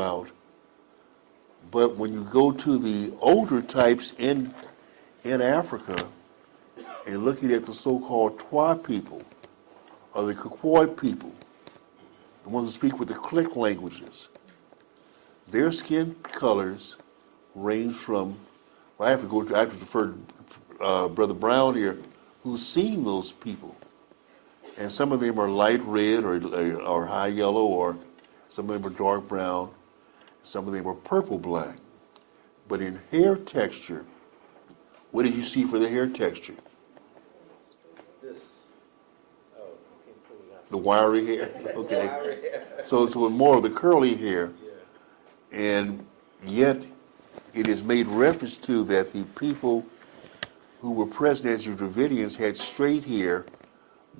about. But when you go to the older types in Africa and looking at the so-called Twa people or the Khoikhoi people, the ones who speak with the click languages, their skin colors range from, well, I have to defer to Brother Brown here, who's seen those people. And some of them are light red or high yellow, or some of them are dark brown, some of them are purple black. But in hair texture, what did you see for the hair texture? This. Oh, you can pull it out. The wiry hair? Okay. Wiry hair. So it's more of the curly hair. Yeah. And yet it is made reference to that the people who were present as your Dravidians had straight hair,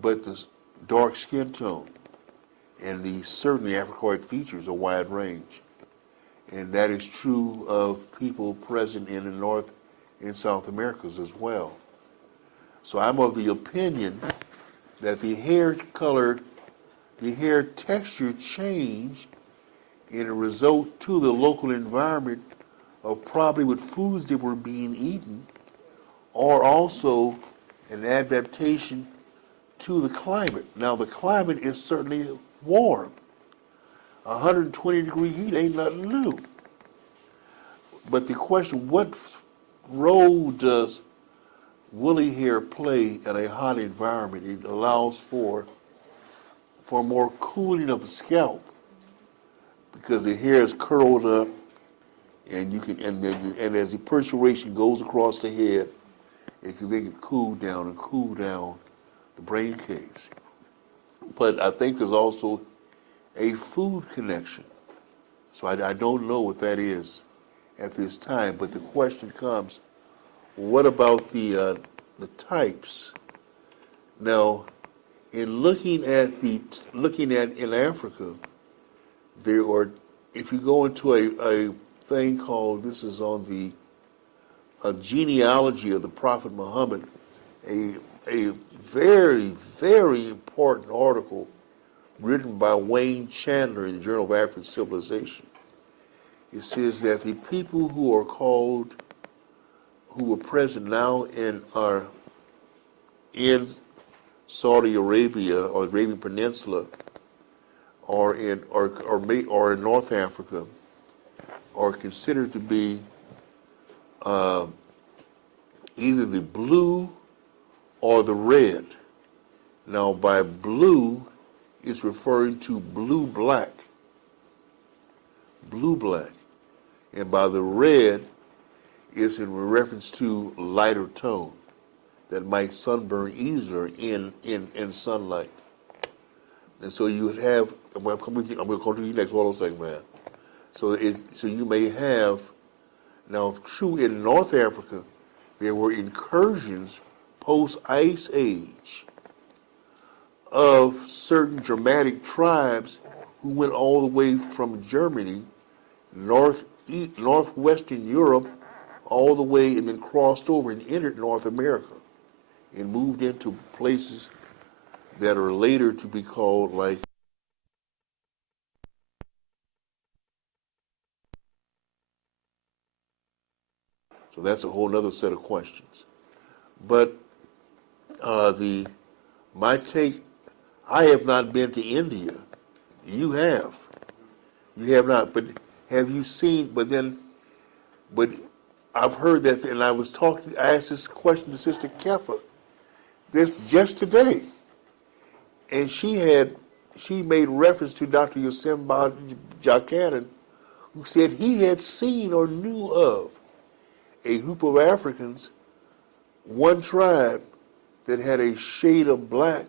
but the dark skin tone. And certainly Africoid features a wide range. And that is true of people present in the North and South Americas as well. So I'm of the opinion that the hair color, the hair texture change in a result to the local environment of probably with foods that were being eaten, or also an adaptation to the climate. Now the climate is certainly warm. 120-degree heat ain't nothing new. But the question, what role does woolly hair play in a hot environment? It allows for more cooling of the scalp because the hair is curled up, and you can and as the perspiration goes across the head, it can then get cooled down and cool down the brain case. But I think there's also a food connection. So I don't know what that is at this time, but the question comes, what about the types? Now, in looking at in Africa, there are, if you go into a thing called, this is on the genealogy of the Prophet Muhammad, a very, very important article written by Wayne Chandler in the Journal of African Civilization. It says that the people who are present now are in Saudi Arabia or the Arabian Peninsula, or in North Africa, are considered to be either the blue or the red. Now, by blue, it's referring to blue-black. Blue-black. And by the red, it's in reference to lighter tone that might sunburn easier in sunlight. And so you would have, I'm going to come to you next. Hold on a second, man. So you may have, now true in North Africa, there were incursions post-Ice Age of certain Germanic tribes who went all the way from Germany, northwestern Europe, all the way, and then crossed over and entered North America and moved into places that are later to be called like so that's a whole other set of questions. But my take, I have not been to India. You have. You have not. But have you seen, but I've heard that, and I asked this question to Sister Kefa this just today. And she made reference to Dr. Yosemba Jakanen, who said he had seen or knew of a group of Africans, one tribe that had a shade of black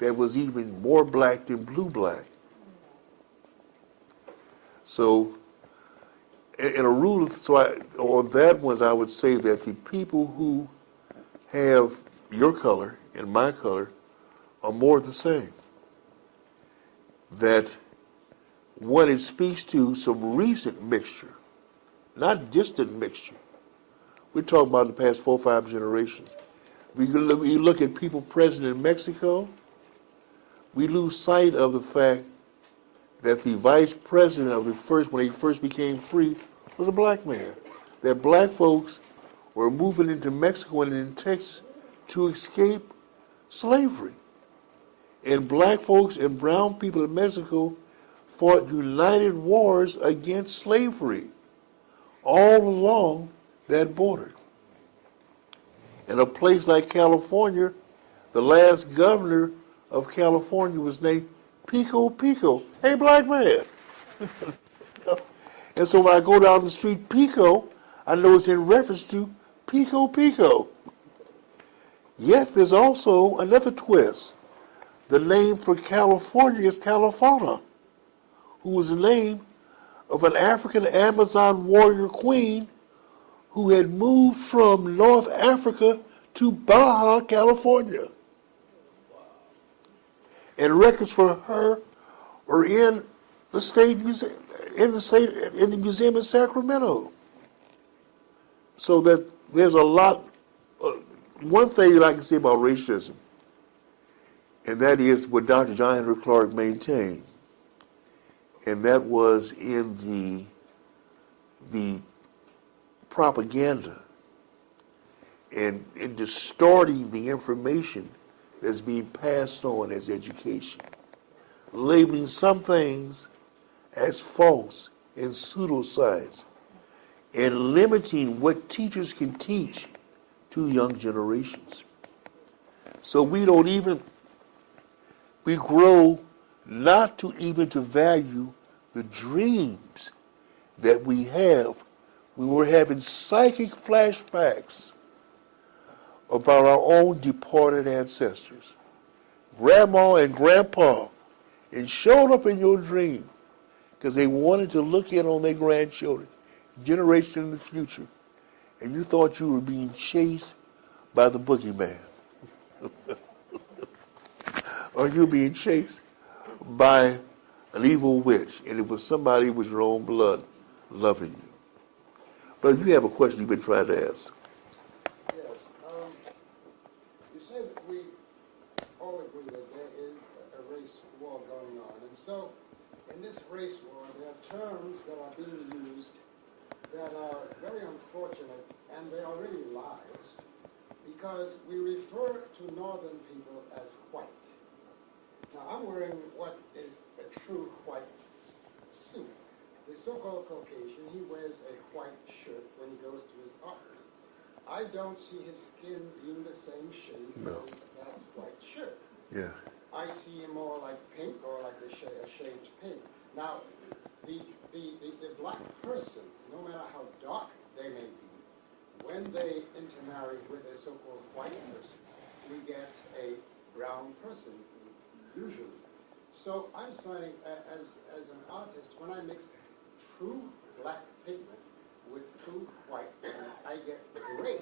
that was even more black than blue-black. So, in a rule, on that one, I would say that the people who have your color and my color are more the same. That one, it speaks to some recent mixture, not distant mixture. We're talking about the past 4 or 5 generations. You look at people present in Mexico, we lose sight of the fact that the vice president of the first, when they first became free, was a black man. That black folks were moving into Mexico and in Texas to escape slavery. And black folks and brown people in Mexico fought united wars against slavery all along that border. In a place like California, the last governor of California was named Pico Pico. Hey, black man. And so when I go down the street, Pico, I know it's in reference to Pico Pico. Yet there's also another twist. The name for California is Califana, who was the name of an African Amazon warrior queen who had moved from North Africa to Baja, California. And records for her are in the state museum, in the museum in Sacramento. So that there's a lot. One thing that I can say about racism, and that is what Dr. John Henry Clark maintained, and that was in the propaganda and in distorting the information that's being passed on as education, labeling some things as false and pseudoscience, and limiting what teachers can teach to young generations. So we grow not to even to value the dreams that we have. We were having psychic flashbacks about our own departed ancestors. Grandma and grandpa, and showed up in your dream because they wanted to look in on their grandchildren, generation in the future, and you thought you were being chased by the boogeyman. Or you were being chased by an evil witch, and it was somebody with your own blood loving you. But you have a question you've been trying to ask. Yes. You said we all agree that there is a race war going on. And so, in this race war, there are terms that are being used that are very unfortunate, and they are really lies, because we refer to northern people as white. Now, I'm wearing what is a true white suit. The so-called Caucasian, he wears a white shirt when he goes to his office. I don't see his skin being the same shade as that white shirt. Yeah. I see him more like pink or like a shaved pink. Now, the black person, no matter how dark they may be, when they intermarry with a so-called white person, we get a brown person, usually. So I'm saying, as an artist, when I mix true black pigment with true white pigment, I get gray.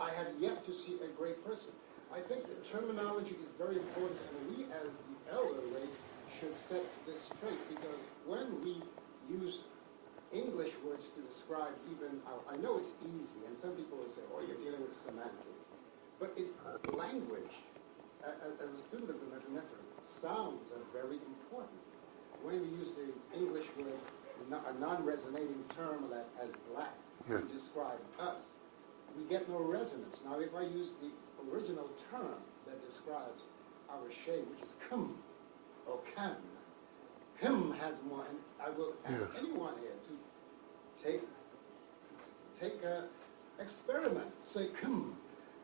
I have yet to see a gray person. I think the terminology is very important, and we as the elder race should set this straight, because when we use English words to describe even I know it's easy, and some people will say, oh, you're dealing with semantics, but it's language. As a student of the method, sounds are very important. When we use the English word, a non-resonating term as black to describe us, we get no resonance. Now, if I use the original term that describes our shade, which is kim or cam, kim has more, and I will ask anyone here to take a experiment, say kim,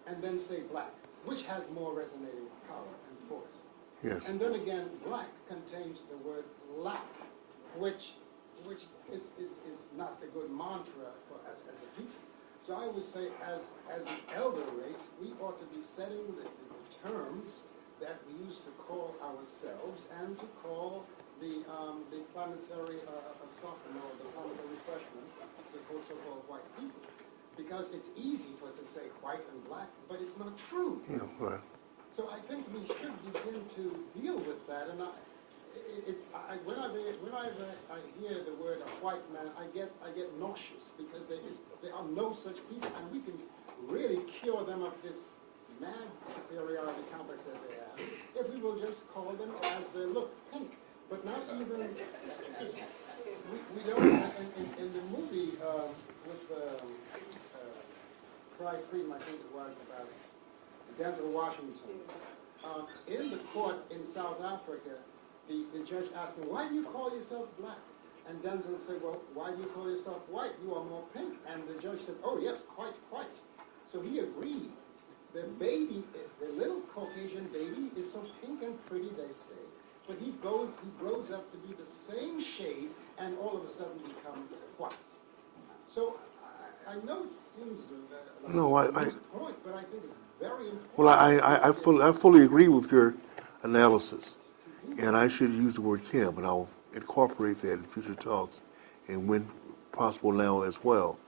and then say black. Which has more resonating power and force? Yes. And then again, black contains the word lack, which is not a good mantra for us as a people. So I would say, as an elder race, we ought to be setting the terms that we used to call ourselves and to call the planetary softener or the planetary freshman, so-called white people. Because it's easy for us to say white and black, but it's not true. Yeah, right. So I think we should begin to deal with that. And whenever I hear the word a white man, I get nauseous, because there are no such people, and we can really cure them of this mad superiority complex that they have if we will just call them as they look, pink. but not even, we don't, in the movie with Cry Freedom, I think it was, about Denzel Washington, in the court in South Africa, the judge asked him, why do you call yourself black? And Denzel said, well, why do you call yourself white? You are more pink. And the judge says, oh, yes, quite. So he agreed. The baby, the little Caucasian baby is so pink and pretty, they say. But he grows up to be the same shade and all of a sudden becomes white. So I know it seems like No, a moot point, but I think it's very important. Well, I fully agree with your analysis, and I should use the word Kim, and I'll incorporate that in future talks, and when possible now as well.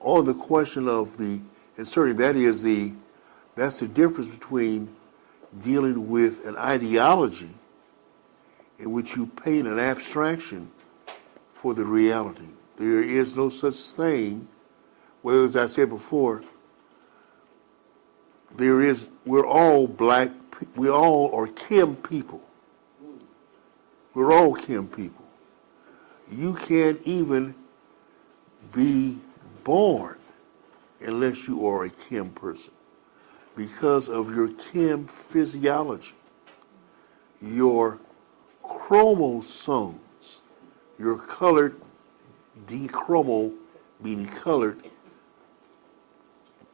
On the question of and certainly that's the difference between dealing with an ideology in which you paint an abstraction for the reality. There is no such thing, well, as I said before, we're all black, we all are Kim people. We're all Kim people. You can't even be born unless you are a Kim person because of your Kim physiology, your chromosomes, your colored, D-chromo, meaning colored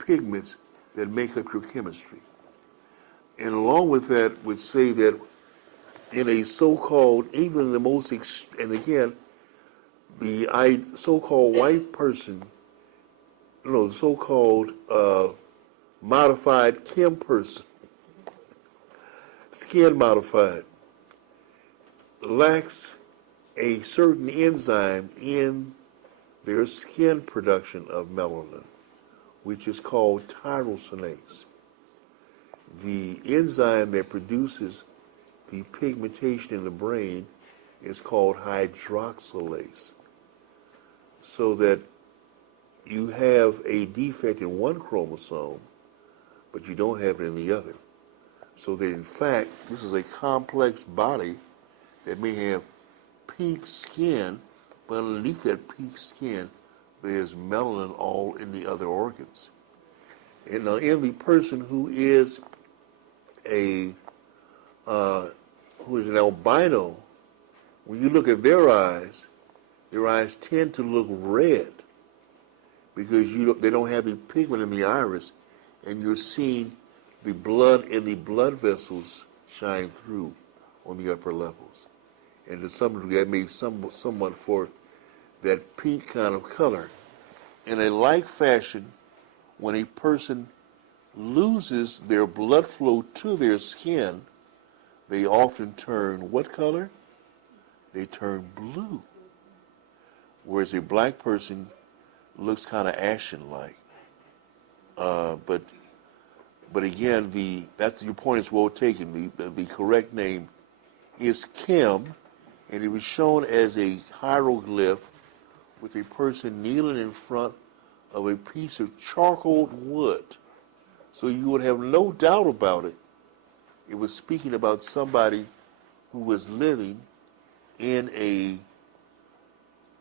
pigments that make up your chemistry. And along with that would say that in a so-called, even the most, and again, the so-called white person, the so-called modified Kim person, skin modified, lacks a certain enzyme in their skin production of melanin, which is called tyrosinase. The enzyme that produces the pigmentation in the brain is called hydroxylase. So that you have a defect in one chromosome, but you don't have it in the other. So that in fact, this is a complex body that may have pink skin, but underneath that pink skin, there's melanin all in the other organs. And now in the person who is an albino, when you look at their eyes tend to look red because they don't have the pigment in the iris, and you're seeing the blood in the blood vessels shine through on the upper levels. And to some degree, that may somewhat for that pink kind of color. In a like fashion, when a person loses their blood flow to their skin, they often turn what color? They turn blue. Whereas a black person looks kind of ashen-like. But again, your point is well taken. The correct name is Kim, and it was shown as a hieroglyph with a person kneeling in front of a piece of charcoal wood. So you would have no doubt about it. It was speaking about somebody who was living in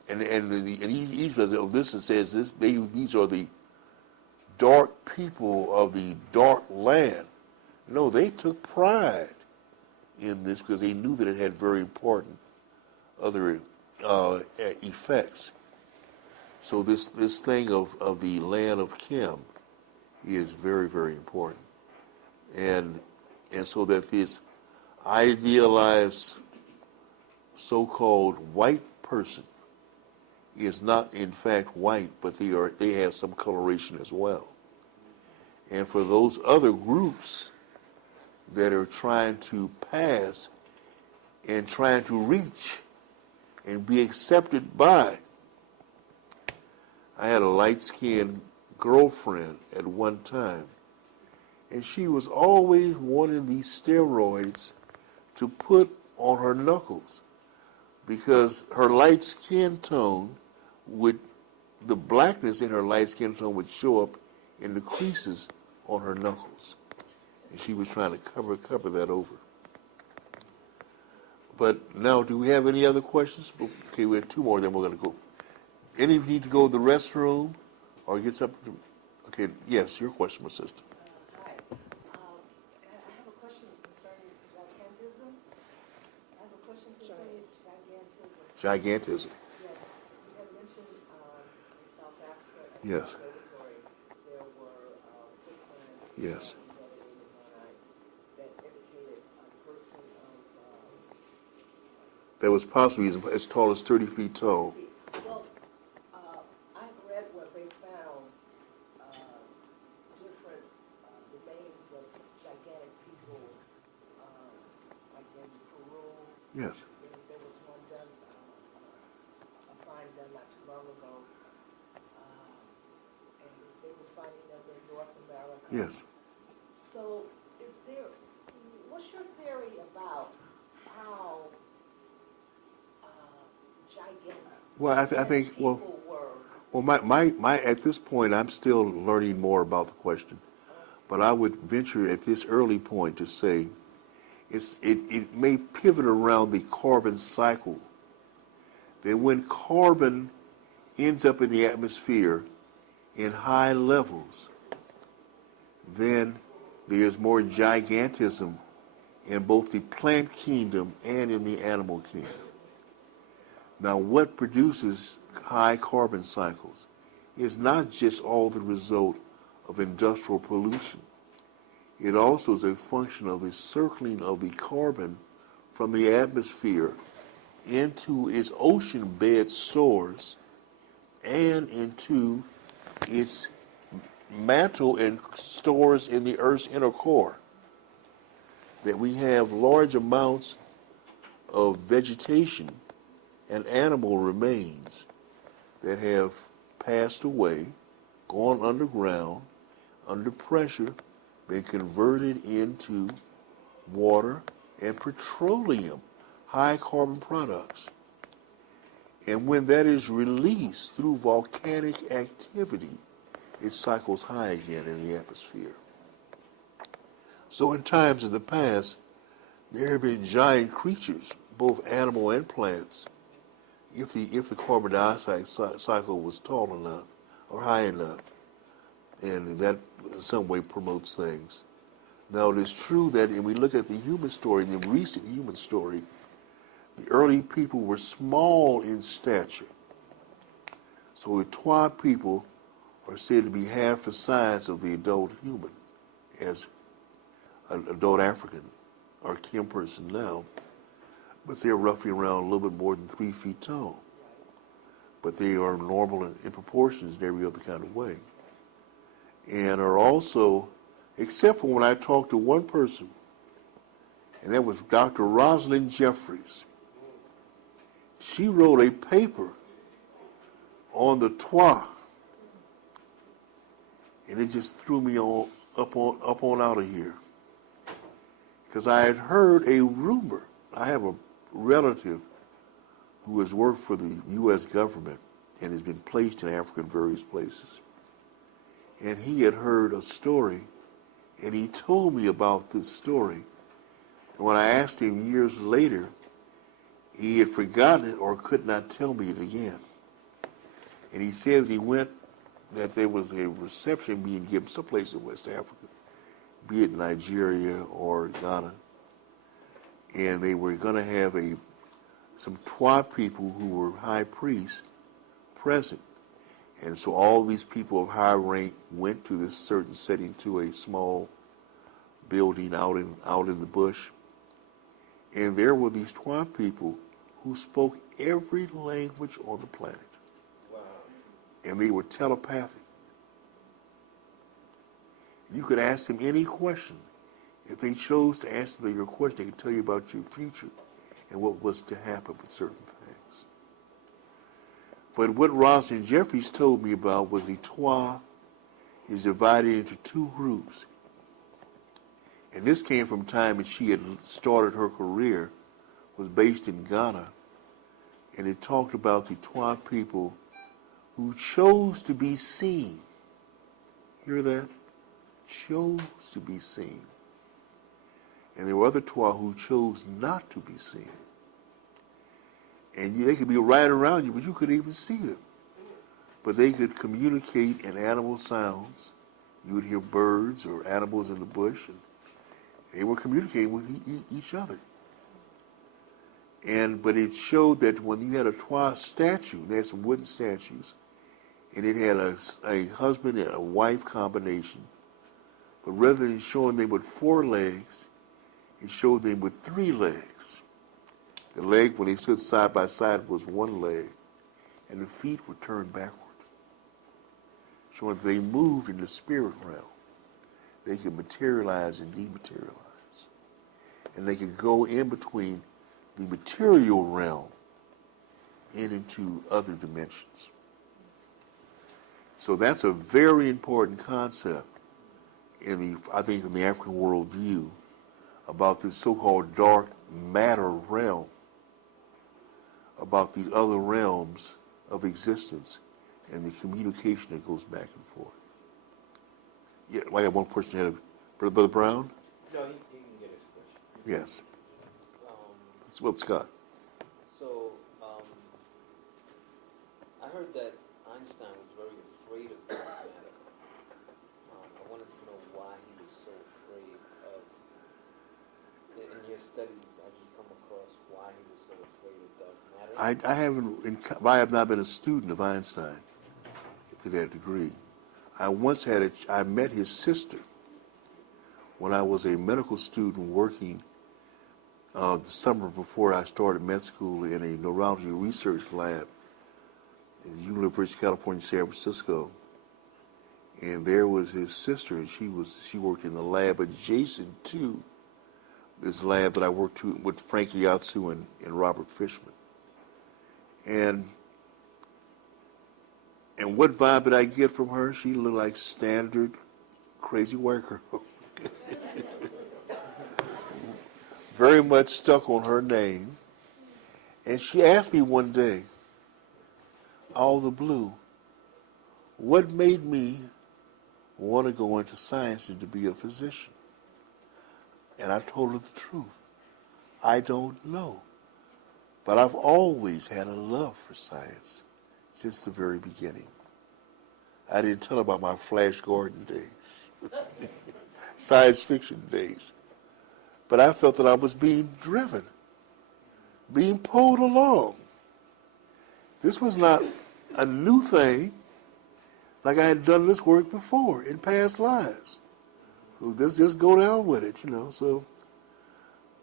each of this says this. These are the dark people of the dark land. No, they took pride in this because they knew that it had very important other effects. So this thing of the land of Kim is very, very important. And so that this idealized so-called white person is not in fact white, but they have some coloration as well. And for those other groups that are trying to pass and trying to reach and be accepted by, I had a light-skinned girlfriend at one time, and she was always wanting these steroids to put on her knuckles because her light skin tone the blackness in her light skin tone would show up in the creases on her knuckles. And she was trying to cover that over. But now, do we have any other questions? Okay, we have two more, then we're going to go. Any of you need to go to the restroom or get something? Okay, yes, your question, my sister. Hi. I have a question concerning gigantism. I have a question concerning gigantism. Gigantism. Yes. You had mentioned in South Africa at the Yes. observatory there were footprints Yes. that indicated a person of That was possibly as tall as 30 feet tall. well, I've read what they found, different remains of gigantic people, like in Peru. Yes. There was one done, a find done not too long ago, and they were finding them in North America. Yes. So, what's your theory about how gigantic Well, I think, people were? my at this point, I'm still learning more about the question. But I would venture at this early point to say it may pivot around the carbon cycle. That when carbon ends up in the atmosphere in high levels, then there's more gigantism in both the plant kingdom and in the animal kingdom. Now, what produces high carbon cycles is not just all the result of industrial pollution. It also is a function of the circling of the carbon from the atmosphere into its ocean bed stores and into its mantle and stores in the Earth's inner core. That we have large amounts of vegetation and animal remains that have passed away, gone underground, under pressure, been converted into water and petroleum, high carbon products. And when that is released through volcanic activity, it cycles high again in the atmosphere. So in times in the past, there have been giant creatures, both animal and plants, if the carbon dioxide cycle was tall enough or high enough, and that in some way promotes things. Now it is true that when we look at the human story, the recent human story, the early people were small in stature. So the Twa people are said to be half the size of the adult human, as an adult African or Kim person now, but they're roughly around a little bit more than 3 feet tall. But they are normal in proportions in every other kind of way. And are also, except for when I talked to one person, and that was Dr. Rosalind Jeffries. She wrote a paper on the Twa, and it just threw me up on out of here. Because I had heard a rumor. I have a relative who has worked for the U.S. government and has been placed in Africa in various places. And he had heard a story, and he told me about this story. And when I asked him years later, he had forgotten it or could not tell me it again. And he said that there was a reception being given someplace in West Africa, be it Nigeria or Ghana, and they were going to have some Twa people who were high priests present. And so all these people of high rank went to this certain setting, to a small building out in the bush. And there were these Twa people who spoke every language on the planet. Wow. And they were telepathic. You could ask them any question. If they chose to answer your question, they could tell you about your future and what was to happen with certain things. But what Rosalind Jeffries told me about was the Twa is divided into two groups. And this came from time that she had started her career, was based in Ghana, and it talked about the Twa people who chose to be seen. Hear that? Chose to be seen. And there were other Twa who chose not to be seen. And they could be right around you, but you couldn't even see them. But they could communicate in animal sounds. You would hear birds or animals in the bush, and they were communicating with each other. But it showed that when you had a Twa statue, they had some wooden statues, and it had a husband and a wife combination. But rather than showing them with 4 legs, it showed them with 3 legs. The leg, when they stood side by side, was 1 leg, and the feet were turned backward, showing that they moved in the spirit realm. They could materialize and dematerialize. And they could go in between the material realm and into other dimensions. So that's a very important concept I think in the African worldview about this so-called dark matter realm, about these other realms of existence and the communication that goes back and forth. Yeah, I got one question ahead of Brother Brown. No, he can get his question. Yes. Well, Scott. So, I heard that Einstein was very afraid of dark matter. I wanted to know why he was so afraid of. In your studies, have you come across why he was so afraid of dark matter? I have not been a student of Einstein to that degree. I met his sister when I was a medical student working the summer before I started med school in a neurology research lab at the University of California, San Francisco. And there was his sister, and she worked in the lab adjacent to this lab that I worked with Frank Yatsu and Robert Fishman. And what vibe did I get from her? She looked like standard crazy white girl. Very much stuck on her name. And she asked me one day, out of the blue, what made me want to go into science and to be a physician? And I told her the truth. I don't know. But I've always had a love for science since the very beginning. I didn't tell her about my Flash Gordon days, science fiction days. But I felt that I was being driven, being pulled along. This was not a new thing, like I had done this work before in past lives. So let's just go down with it,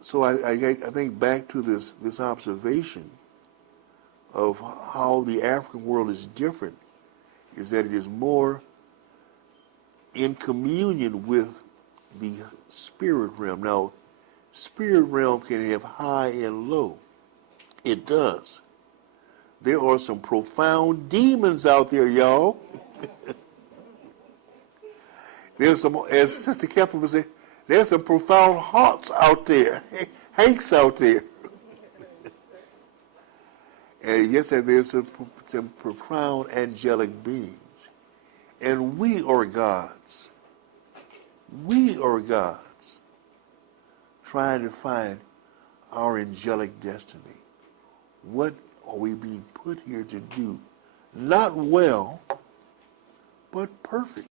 So I think back to this observation of how the African world is different, is that it is more in communion with the spirit realm. Now, spirit realm can have high and low. It does. There are some profound demons out there, y'all. There's some, as Sister Kepler would say, there's some profound hearts out there, Hanks out there. And yes, and there's some profound angelic beings. And we are gods. We are gods trying to find our angelic destiny. What are we being put here to do? Not well, but perfect.